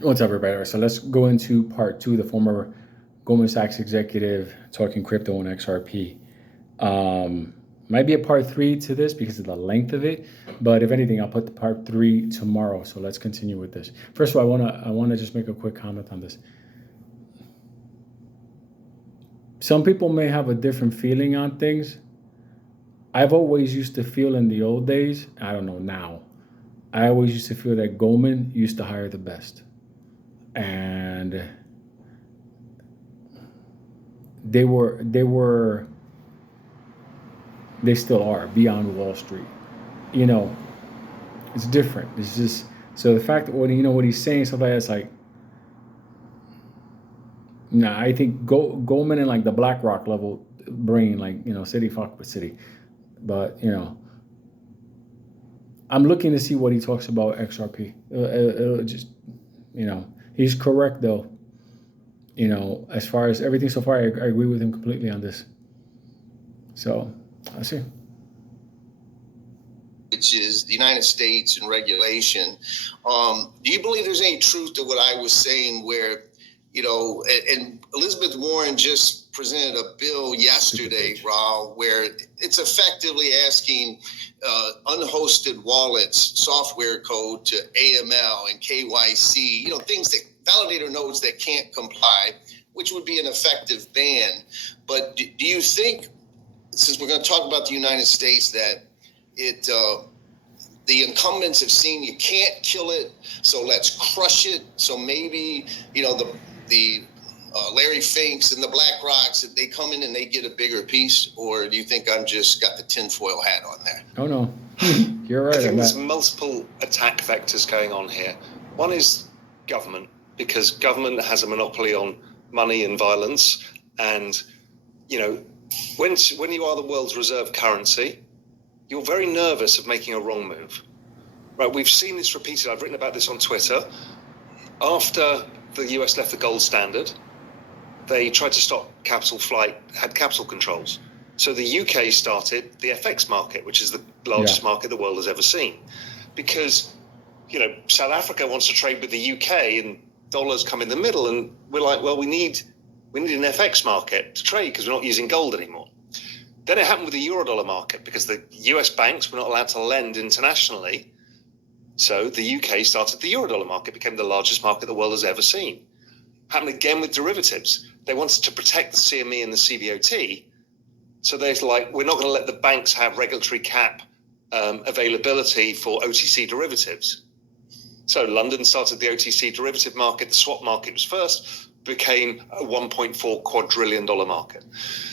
What's up, everybody? All right, so let's go into part two. The former Goldman Sachs executive talking crypto and XRP. Might be a part three to this because of the length of it, but if anything, I'll put the part three tomorrow. So let's continue with this. First of all, I wanna just make a quick comment on this. Some people may have a different feeling on things. I've always used to feel in the old days. I don't know now. I always used to feel that Goldman used to hire the best, and they were they still are beyond Wall Street. You know, it's different. It's just so the fact that what he's saying stuff like that's like, nah. I think Goldman and like the BlackRock level brain, like city fuck with city, but I'm looking to see what he talks about XRP. Just he's correct though. As far as everything so far, I agree with him completely on this. So I see. Which is the United States and regulation. Do you believe there's any truth to what I was saying where, and Elizabeth Warren just presented a bill yesterday, Raul, where it's effectively asking unhosted wallets, software code to AML and KYC, things that validator nodes that can't comply, which would be an effective ban. But do you think, since we're going to talk about the United States, that the incumbents have seen you can't kill it, so let's crush it. So maybe the Larry Finks and the BlackRocks, they come in and they get a bigger piece, or do you think I'm just got the tinfoil hat on there? Oh no, you're right. I think there's multiple attack vectors going on here. One is government, because government has a monopoly on money and violence, and when you are the world's reserve currency, you're very nervous of making a wrong move. Right, we've seen this repeated. I've written about this on Twitter. After the US left the gold standard, they tried to stop capital flight, had capital controls. So the UK started the FX market, which is the largest market the world has ever seen. Because, South Africa wants to trade with the UK and dollars come in the middle, and we're like, well, we need an FX market to trade because we're not using gold anymore. Then it happened with the Eurodollar market because the US banks were not allowed to lend internationally. So the UK started the Eurodollar market, became the largest market the world has ever seen. Happened again with derivatives. They wanted to protect the CME and the CBOT. So they're like, we're not going to let the banks have regulatory cap availability for OTC derivatives. So London started the OTC derivative market. The swap market was first, became a $1.4 quadrillion market.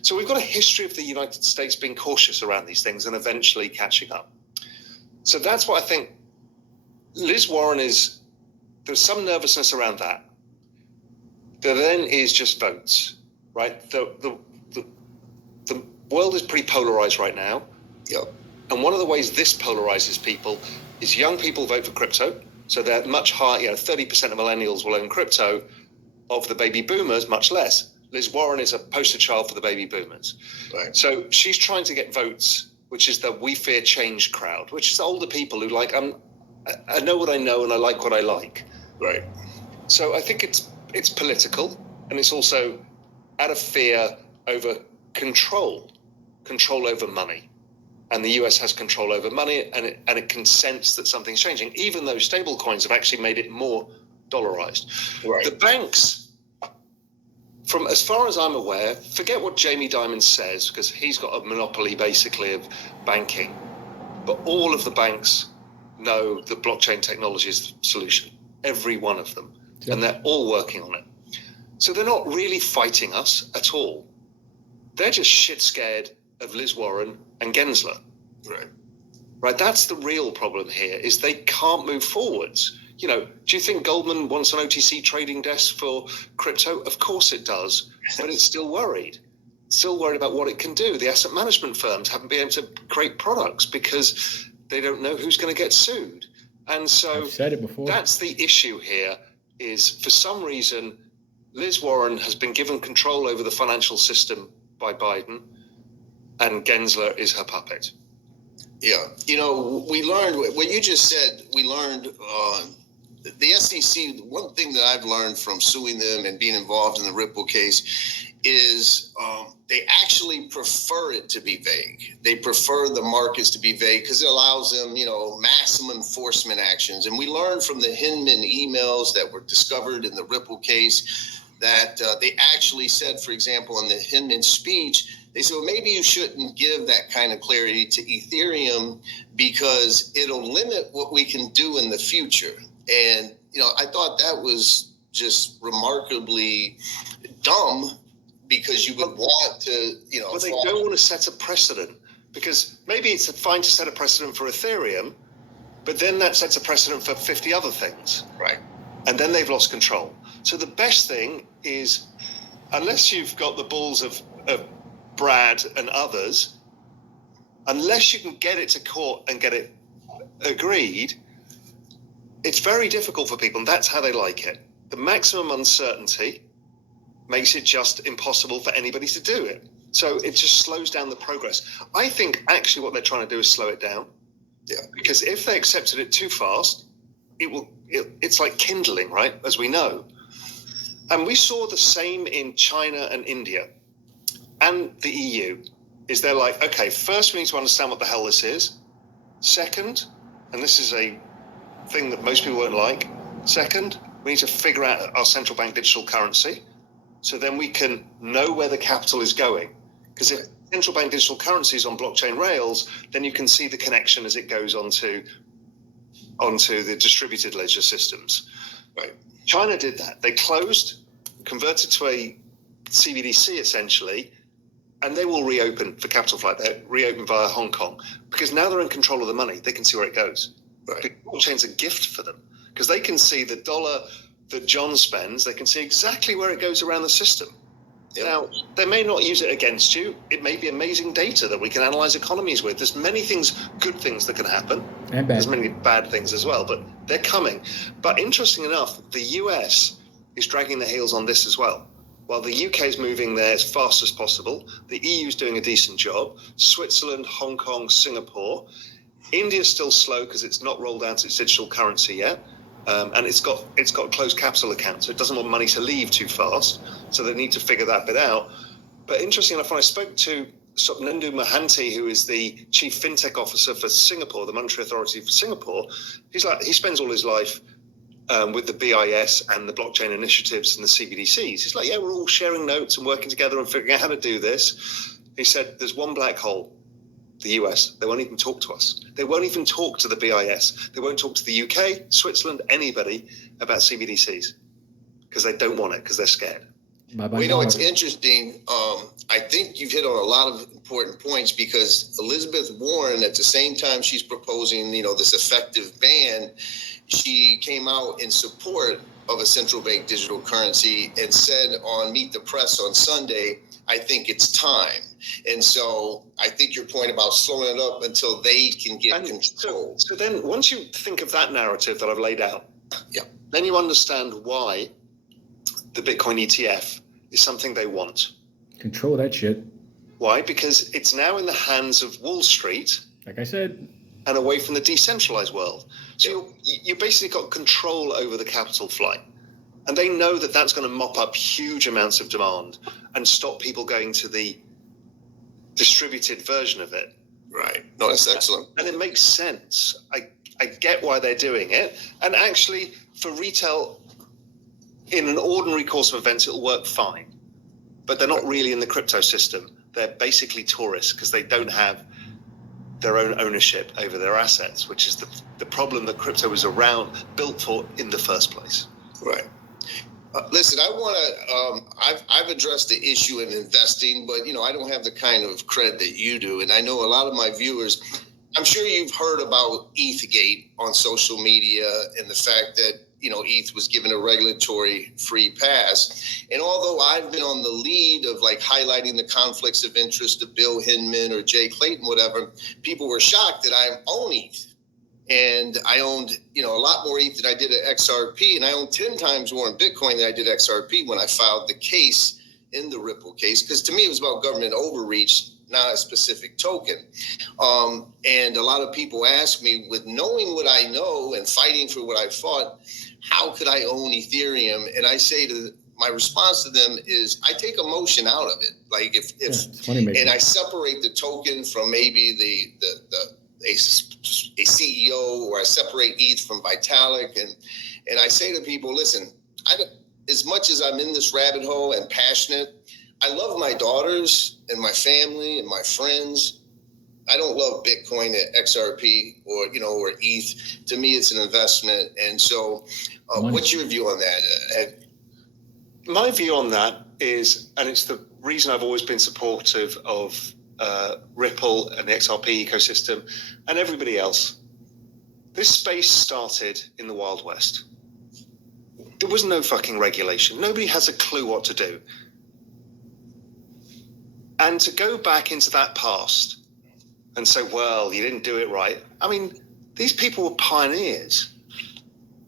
So we've got a history of the United States being cautious around these things and eventually catching up. So that's what I think. Liz Warren there's some nervousness around that. There then is just votes, right? The world is pretty polarized right now. Yep. And one of the ways this polarizes people is young people vote for crypto. So they're much higher, 30% of millennials will own crypto. Of the baby boomers, much less. Liz Warren is a poster child for the baby boomers. Right. So she's trying to get votes, which is the We Fear Change crowd, which is older people who like, I know what I know and I like what I like. Right. So I think it's political, and it's also out of fear over control over money. And the US has control over money, and it can sense that something's changing, even though stable coins have actually made it more dollarized. Right. The banks, from as far as I'm aware, forget what Jamie Dimon says, because he's got a monopoly basically of banking, but all of the banks know that blockchain technology is the solution, every one of them, and they're all working on it. So they're not really fighting us at all. They're just shit scared of Liz Warren and Gensler. Right, that's the real problem here, is they can't move forwards. Do you think Goldman wants an OTC trading desk for crypto? Of course it does, but it's still worried. Still worried about what it can do. The asset management firms haven't been able to create products because they don't know who's going to get sued. And so I've said it before. That's the issue here, is for some reason, Liz Warren has been given control over the financial system by Biden, and Gensler is her puppet. Yeah. We learned what you just said. We learned the SEC, one thing that I've learned from suing them and being involved in the Ripple case is they actually prefer it to be vague. They prefer the markets to be vague because it allows them, maximum enforcement actions. And we learned from the Hinman emails that were discovered in the Ripple case that they actually said, for example, in the Hinman speech, they said, well, maybe you shouldn't give that kind of clarity to Ethereum because it'll limit what we can do in the future. And, I thought that was just remarkably dumb because you would want to, But they don't want to set a precedent because maybe it's fine to set a precedent for Ethereum, but then that sets a precedent for 50 other things. Right. And then they've lost control. So the best thing is, unless you've got the balls of Brad and others, unless you can get it to court and get it agreed, it's very difficult for people, and that's how they like it. The maximum uncertainty makes it just impossible for anybody to do it. So it just slows down the progress. I think actually what they're trying to do is slow it down. Yeah. Because if they accepted it too fast, it's like kindling, right? As we know. And we saw the same in China and India and the EU. Is they're like, okay, first we need to understand what the hell this is. Second, and this is a thing that most people won't like. Second, we need to figure out our central bank digital currency. So then we can know where the capital is going. Because if central bank digital currency is on blockchain rails, then you can see the connection as it goes onto the distributed ledger systems. Right. China did that. They closed, converted to a CBDC essentially, and they will reopen for capital flight. They reopen via Hong Kong because now they're in control of the money. They can see where it goes. Right. Blockchain's a gift for them because they can see the dollar that John spends. They can see exactly where it goes around the system. Yep. Now, they may not use it against you. It may be amazing data that we can analyze economies with. There's many things, good things that can happen. And bad. There's many bad things as well, but they're coming. But interesting enough, the US is dragging their heels on this as well. While the UK is moving there as fast as possible, the EU is doing a decent job. Switzerland, Hong Kong, Singapore. India's still slow because it's not rolled out its digital currency yet. And it's got closed capital accounts, so it doesn't want money to leave too fast. So they need to figure that bit out. But interesting enough, when I spoke to Swapnendu Mohanty, who is the chief fintech officer for Singapore, the Monetary Authority for Singapore, he's like, he spends all his life with the BIS and the blockchain initiatives and the CBDCs. He's like, yeah, we're all sharing notes and working together and figuring out how to do this. He said, there's one black hole. The US, they won't even talk to us. They won't even talk to the BIS. They won't talk to the UK, Switzerland, anybody about CBDCs because they don't want it because they're scared. It's interesting. I think you've hit on a lot of important points because Elizabeth Warren, at the same time she's proposing, this effective ban, she came out in support of a central bank digital currency and said on Meet the Press on Sunday, I think it's time. And so I think your point about slowing it up until they can get control. So then once you think of that narrative that I've laid out, yeah, then you understand why the Bitcoin ETF is something they want. Control that shit. Why? Because it's now in the hands of Wall Street. Like I said. And away from the decentralized world. So you basically got control over the capital flight. And they know that that's going to mop up huge amounts of demand and stop people going to the distributed version of it. Right. No, that's excellent. And it makes sense. I get why they're doing it. And actually, for retail, in an ordinary course of events, it'll work fine. But they're not really in the crypto system. They're basically tourists because they don't have their own ownership over their assets, which is the problem that crypto was built for in the first place. Right. Listen, I want to, I've addressed the issue in investing, but, I don't have the kind of cred that you do. And I know a lot of my viewers, I'm sure you've heard about ETHgate on social media and the fact that, ETH was given a regulatory free pass. And although I've been on the lead of highlighting the conflicts of interest of Bill Hinman or Jay Clayton, whatever, people were shocked that I own ETH. And I owned, a lot more ETH than I did at XRP. And I owned 10 times more in Bitcoin than I did XRP when I filed the case in the Ripple case. Because to me, it was about government overreach, not a specific token. And a lot of people ask me, with knowing what I know and fighting for what I fought, how could I own Ethereum? And I say my response to them is I take emotion out of it. Like if and I separate the token from maybe a CEO, or I separate ETH from Vitalik, and I say to people, listen, as much as I'm in this rabbit hole and passionate, I love my daughters and my family and my friends. I don't love Bitcoin at XRP or ETH. To me, it's an investment. And so what's your view on that? My view on that is, and it's the reason I've always been supportive of Ripple and the XRP ecosystem and everybody else. This space started in the Wild West. There was no fucking regulation. Nobody has a clue what to do. And to go back into that past and say, well, you didn't do it right. I mean, these people were pioneers.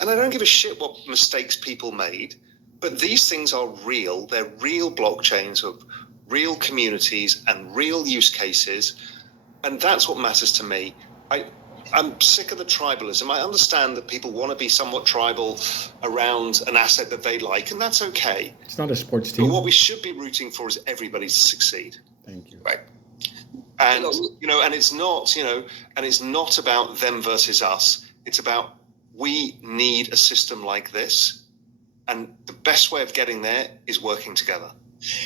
And I don't give a shit what mistakes people made, but these things are real. They're real blockchains of real communities and real use cases. And that's what matters to me. I'm sick of the tribalism. I understand that people want to be somewhat tribal around an asset that they like, and that's okay. It's not a sports team. But what we should be rooting for is everybody to succeed. Thank you. Right. And, and it's not, and it's not about them versus us. It's about, we need a system like this. And the best way of getting there is working together.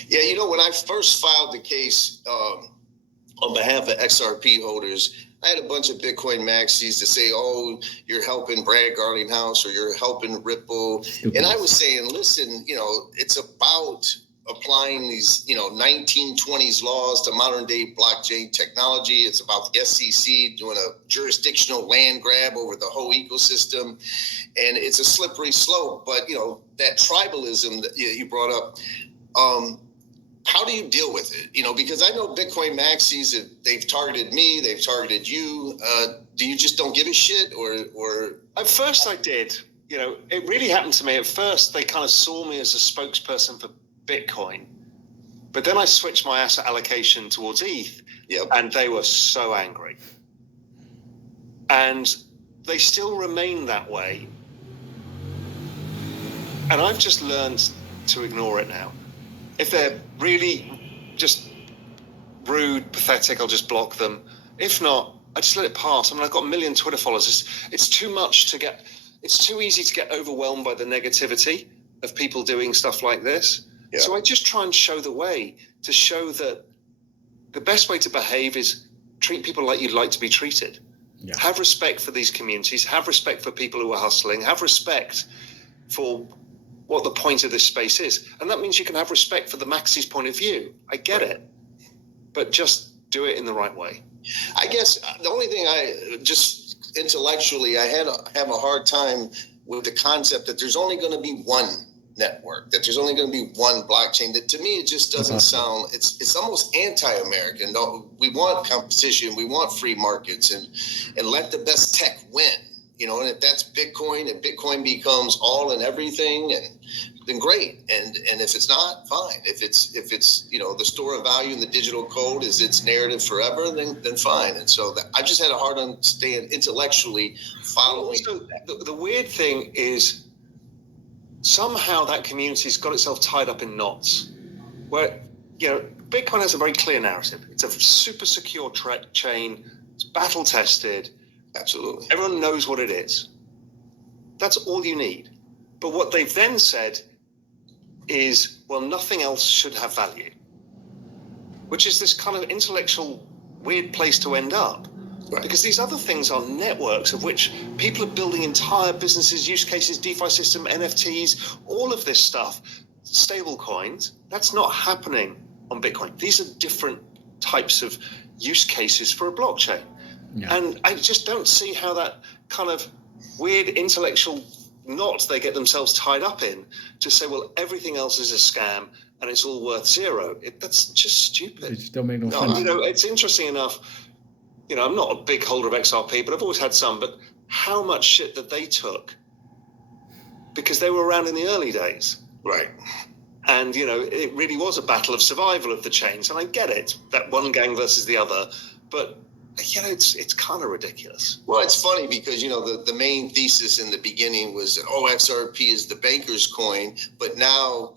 Yeah, when I first filed the case on behalf of XRP holders, I had a bunch of Bitcoin maxis to say, oh, you're helping Brad Garlinghouse or you're helping Ripple. And I was saying, listen, it's about applying these, 1920s laws to modern day blockchain technology. It's about the SEC doing a jurisdictional land grab over the whole ecosystem. And it's a slippery slope. But, that tribalism that you brought up, how do you deal with it? Because I know Bitcoin maxis, they've targeted me, they've targeted you. Do you just don't give a shit or? At first I did. It really happened to me. At first, they kind of saw me as a spokesperson for Bitcoin. But then I switched my asset allocation towards ETH, and they were so angry. And they still remain that way. And I've just learned to ignore it now. If they're really just rude, pathetic, I'll just block them. If not, I just let it pass. I mean, I've got 1 million Twitter followers. It's too much to get, it's too easy to get overwhelmed by the negativity of people doing stuff like this. Yeah. So I just try and show the way, to show that the best way to behave is treat people like you'd like to be treated. Yeah. Have respect for these communities, have respect for people who are hustling, have respect for what the point of this space is. And that means you can have respect for the Maxi's point of view. I get it. But just do it in the right way. I guess the only thing just intellectually, I have a hard time with the concept that there's only going to be one network, that there's only going to be one blockchain. That to me, it just doesn't sound, it's almost anti-American. No, we want competition, we want free markets, and let the best tech win. And if that's Bitcoin and Bitcoin becomes all and everything, and then great. And if it's not, fine. If it's the store of value in the digital code is its narrative forever, then fine. And so I just had a hard time staying intellectually following. So the weird thing is somehow that community's got itself tied up in knots where, Bitcoin has a very clear narrative. It's a super secure chain. It's battle tested. Absolutely. Everyone knows what it is. That's all you need. But what they've then said is, well, nothing else should have value, which is this kind of intellectual weird place to end up. Right. Because these other things are networks of which people are building entire businesses, use cases, DeFi system, NFTs, all of this stuff, stable coins. That's not happening on Bitcoin. These are different types of use cases for a blockchain. Yeah. And I just don't see how that kind of weird intellectual knot they get themselves tied up in to say, well, everything else is a scam and it's all worth zero. That's just stupid. It just don't make no sense. It's interesting enough. I'm not a big holder of XRP, but I've always had some. But how much shit that they took because they were around in the early days. Right. And, it really was a battle of survival of the chains. And I get it, that one gang versus the other. But it's kind of ridiculous. Well, it's funny because, the main thesis in the beginning was, XRP is the banker's coin, but now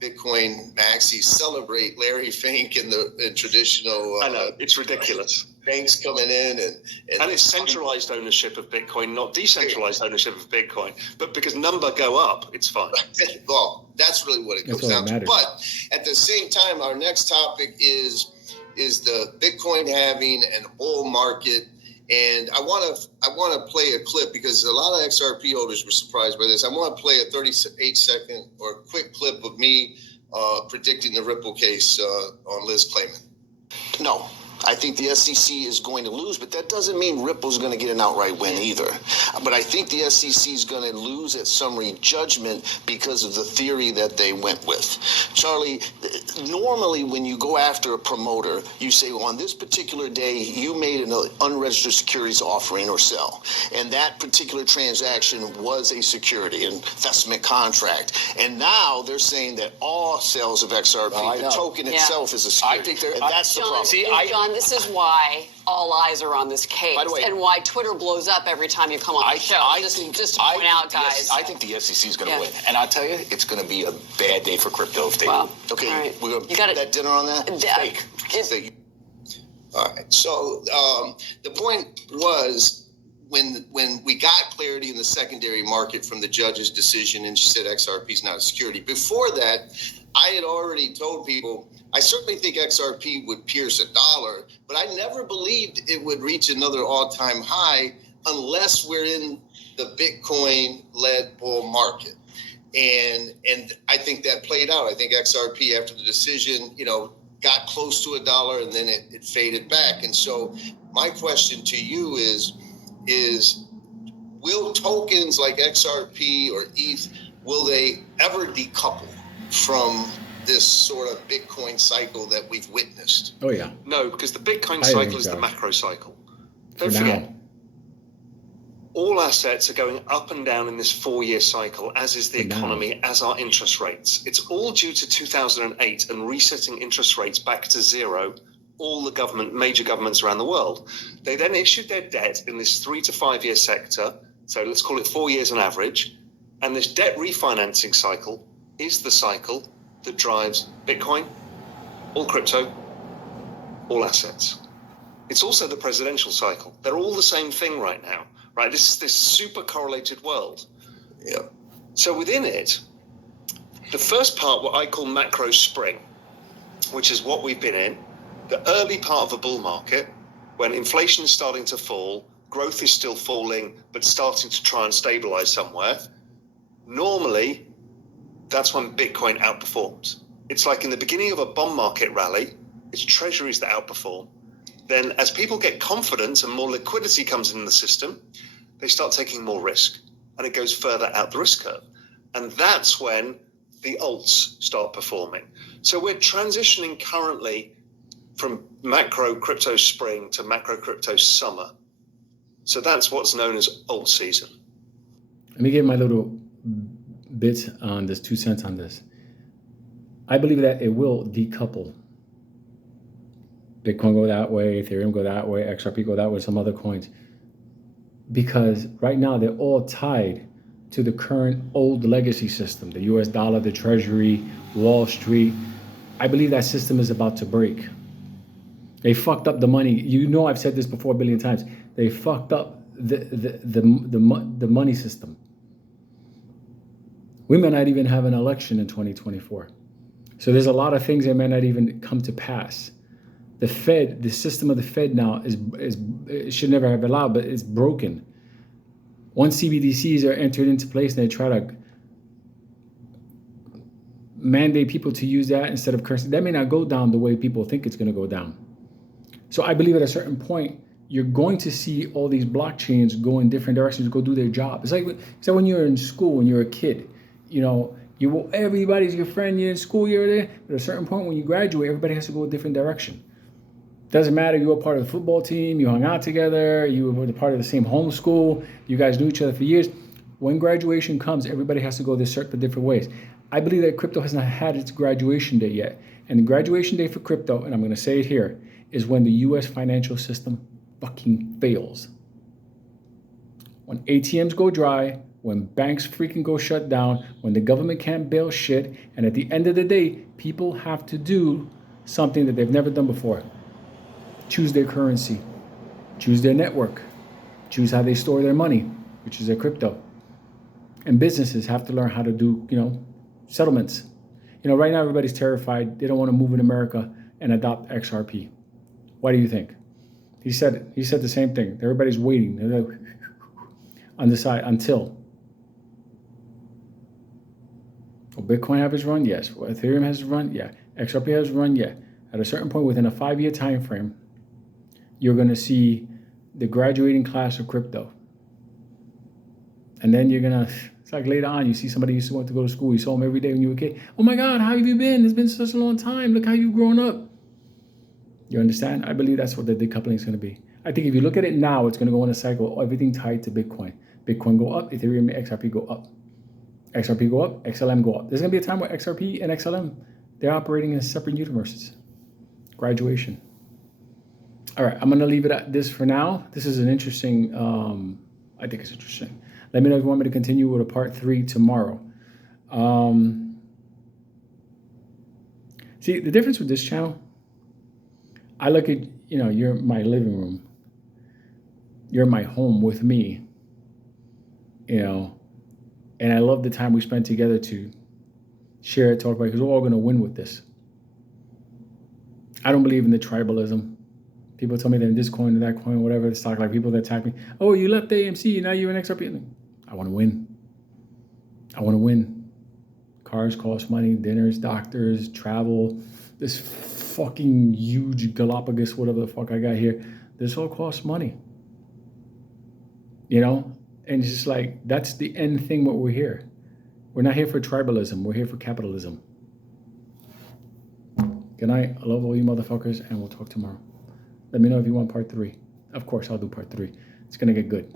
Bitcoin maxis celebrate Larry Fink and the traditional. I know, it's ridiculous. Banks coming in and it's centralized ownership of Bitcoin, not decentralized ownership of Bitcoin. But because number go up, it's fine. Well, that's really what it comes down to. But at the same time, our next topic is the Bitcoin having an bull market. And I want to play a clip because a lot of XRP holders were surprised by this. I want to play a 38-second or quick clip of me predicting the Ripple case on Liz Clayman. No. I think the SEC is going to lose, but that doesn't mean Ripple's going to get an outright win either. But I think the SEC is going to lose at summary judgment because of the theory that they went with. Charlie, normally when you go after a promoter, you say, well, on this particular day, you made an unregistered securities offering or sell. And that particular transaction was a security, an investment contract. And now they're saying that all sales of XRP, the token itself is a security. I think that's the problem. See, John, this is why all eyes are on this case, and why Twitter blows up every time you come on the show. Just to point out, guys. I think the SEC is going to win, and I'll tell you, it's going to be a bad day for crypto if they win. Okay, right. We're going to put that dinner on that. Steak. All right. So the point was when we got clarity in the secondary market from the judge's decision, and she said XRP is not a security. Before that, I had already told people I certainly think XRP would pierce $1, but I never believed it would reach another all-time high unless we're in the Bitcoin-led bull market. And I think that played out. I think XRP, after the decision, got close to $1 and then it faded back. And so my question to you is will tokens like XRP or ETH, will they ever decouple from this sort of Bitcoin cycle that we've witnessed? Oh, yeah. No, because the Bitcoin cycle is the macro cycle. Don't forget. Now. All assets are going up and down in this 4-year cycle, as is the economy, as are interest rates. It's all due to 2008 and resetting interest rates back to zero, all the major governments around the world. They then issued their debt in this 3 to 5 year sector, so let's call it 4 years on average, and this debt refinancing cycle is the cycle that drives Bitcoin, all crypto, all assets. It's also the presidential cycle. They're all the same thing right now, right? This is this super correlated world. Yeah. So within it, the first part, what I call macro spring, which is what we've been in, the early part of a bull market, when inflation is starting to fall, growth is still falling, but starting to try and stabilize somewhere. Normally, that's when Bitcoin outperforms. It's like in the beginning of a bond market rally, it's treasuries that outperform. Then as people get confidence and more liquidity comes in the system, they start taking more risk and it goes further out the risk curve. And that's when the alts start performing. So we're transitioning currently from macro crypto spring to macro crypto summer. So that's what's known as alt season. Let me give my little bit on this, 2 cents on this. I believe that it will decouple. Bitcoin go that way, Ethereum go that way, XRP go that way, some other coins. Because right now they're all tied to the current old legacy system, the US dollar, the Treasury, Wall Street. I believe that system is about to break. They fucked up the money. I've said this before a billion times. They fucked up the money system. We may not even have an election in 2024. So there's a lot of things that may not even come to pass. The Fed, the system of the Fed now it should never have allowed, but it's broken. Once CBDCs are entered into place and they try to mandate people to use that instead of currency, that may not go down the way people think it's going to go down. So I believe at a certain point, you're going to see all these blockchains go in different directions, go do their job. It's like when you're in school, when you're a kid, everybody's your friend, you're in school, you're there. But at a certain point, when you graduate, everybody has to go a different direction. Doesn't matter, you were part of the football team, you hung out together, you were part of the same homeschool, you guys knew each other for years. When graduation comes, everybody has to go their certain different ways. I believe that crypto has not had its graduation day yet. And the graduation day for crypto, and I'm going to say it here, is when the U.S. financial system fucking fails. When ATMs go dry, when banks freaking go shut down, when the government can't bail shit, and at the end of the day, people have to do something that they've never done before. Choose their currency, choose their network, choose how they store their money, which is their crypto. And businesses have to learn how to do, settlements. Right now everybody's terrified. They don't want to move in America and adopt XRP. Why do you think? He said the same thing. Everybody's waiting. They're like, on the side until. Will Bitcoin have its run? Yes. Will Ethereum has its run? Yeah. XRP has its run? Yeah. At a certain point within a 5-year time frame, you're going to see the graduating class of crypto. And then you're going to, it's like later on, you see somebody you used to want to go to school. You saw them every day when you were a kid. Oh my God, how have you been? It's been such a long time. Look how you've grown up. You understand? I believe that's what the decoupling is going to be. I think if you look at it now, it's going to go in a cycle, everything tied to Bitcoin. Bitcoin go up, Ethereum and XRP go up. XRP go up, XLM go up. There's going to be a time where XRP and XLM, they're operating in separate universes. Graduation. All right, I'm going to leave it at this for now. This is an interesting, I think it's interesting. Let me know if you want me to continue with a part 3 tomorrow. See, the difference with this channel, I look at, you're my living room. You're in my home with me, and I love the time we spend together to share it, talk about it, because we're all going to win with this. I don't believe in the tribalism. People tell me they're in this coin or that coin, whatever, the stock, like people that attack me. Oh, you left AMC, now you're in XRP. I want to win. I want to win. Cars cost money, dinners, doctors, travel, this fucking huge Galapagos, whatever the fuck I got here. This all costs money. And it's just like, that's the end thing what we're here. We're not here for tribalism. We're here for capitalism. Good night. I love all you motherfuckers, and we'll talk tomorrow. Let me know if you want part 3. Of course, I'll do part 3. It's going to get good.